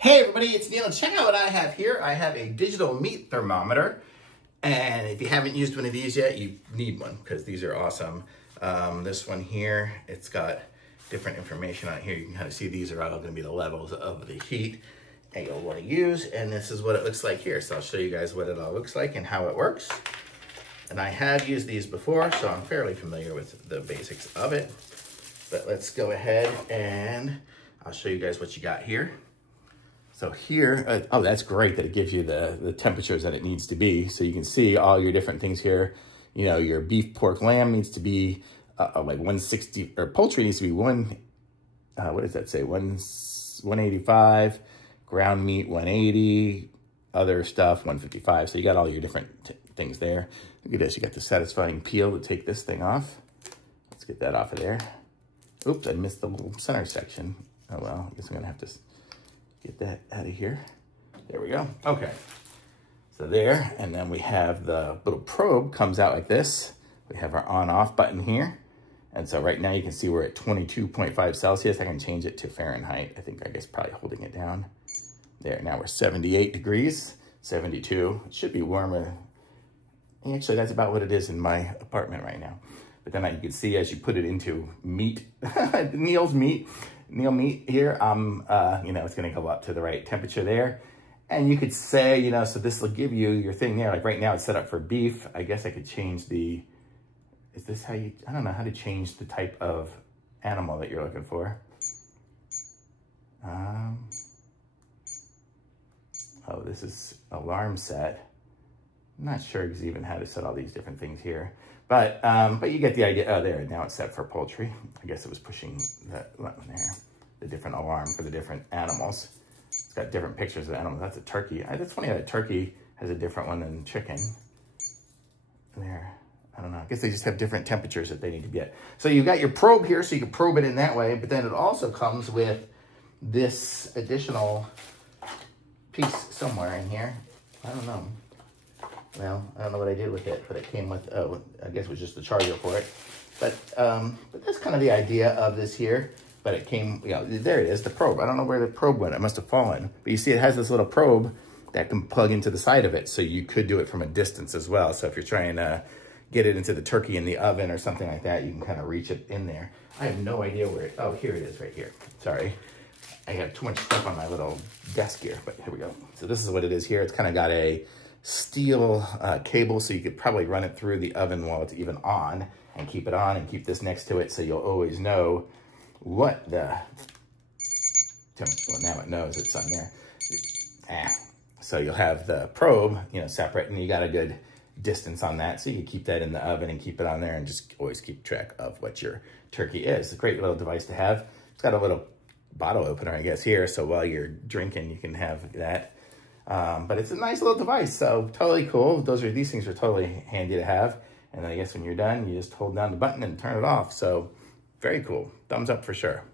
Hey everybody, it's Neil. Check out what I have here. I have a digital meat thermometer. And if you haven't used one of these yet, you need one because these are awesome. This one here, it's got different information on here. You can kind of see these are all going to be the levels of the heat that you'll want to use. And this is what it looks like here. So I'll show you guys what it all looks like and how it works. And I have used these before, so I'm fairly familiar with the basics of it. But let's go ahead and I'll show you guys what you got here. So here, oh, that's great that it gives you the temperatures that it needs to be. So you can see all your different things here. You know, your beef, pork, lamb needs to be like 160, or poultry needs to be what does that say? 185, ground meat, 180, other stuff, 155. So you got all your different things there. Look at this, you got the satisfying peel to take this thing off. Let's get that off of there. Oops, I missed the little center section. Oh well, I guess I'm gonna have to get that out of here. There we go. Okay. So there, and then we have the little probe comes out like this. We have our on-off button here. And so right now you can see we're at 22.5 Celsius. I can change it to Fahrenheit. I guess probably holding it down. There, now we're 78 degrees, 72. It should be warmer. Actually, that's about what it is in my apartment right now. But then you can see as you put it into meat, Neil meat here, you know, it's gonna go up to the right temperature there. And you could say, you know, so this will give you your thing there. Like right now it's set up for beef. I guess I could change the, is this how you, I don't know how to change the type of animal that you're looking for. Oh, this is alarm set. I'm not sure even how to set all these different things here. But you get the idea. Oh, there, now it's set for poultry. I guess it was pushing that button there, the different alarm for the different animals. It's got different pictures of animals. That's a turkey. That's funny how a turkey has a different one than chicken. There, I don't know. I guess they just have different temperatures that they need to get. So you've got your probe here, so you can probe it in that way, but then it also comes with this additional piece somewhere in here. I don't know. Well, I don't know what I did with it, but it came with, oh, I guess it was just the charger for it. But that's kind of the idea of this here. But it came, you know, there it is, the probe. I don't know where the probe went. It must have fallen. But you see it has this little probe that can plug into the side of it. So you could do it from a distance as well. So if you're trying to get it into the turkey in the oven or something like that, you can kind of reach it in there. I have no idea where it, oh, here it is right here. Sorry. I have too much stuff on my little desk here, but here we go. So this is what it is here. It's kind of got a steel cable, so you could probably run it through the oven while it's even on and keep it on and keep this next to it so you'll always know what the temperature, well, now it knows it's on there. So you'll have the probe, you know, separate, and you got a good distance on that, so you can keep that in the oven and keep it on there and just always keep track of what your turkey is. It's a great little device to have. It's got a little bottle opener, I guess, here, so while you're drinking, you can have that. But it's a nice little device, so totally cool. These things are totally handy to have. And then I guess when you're done, you just hold down the button and turn it off. So very cool. Thumbs up for sure.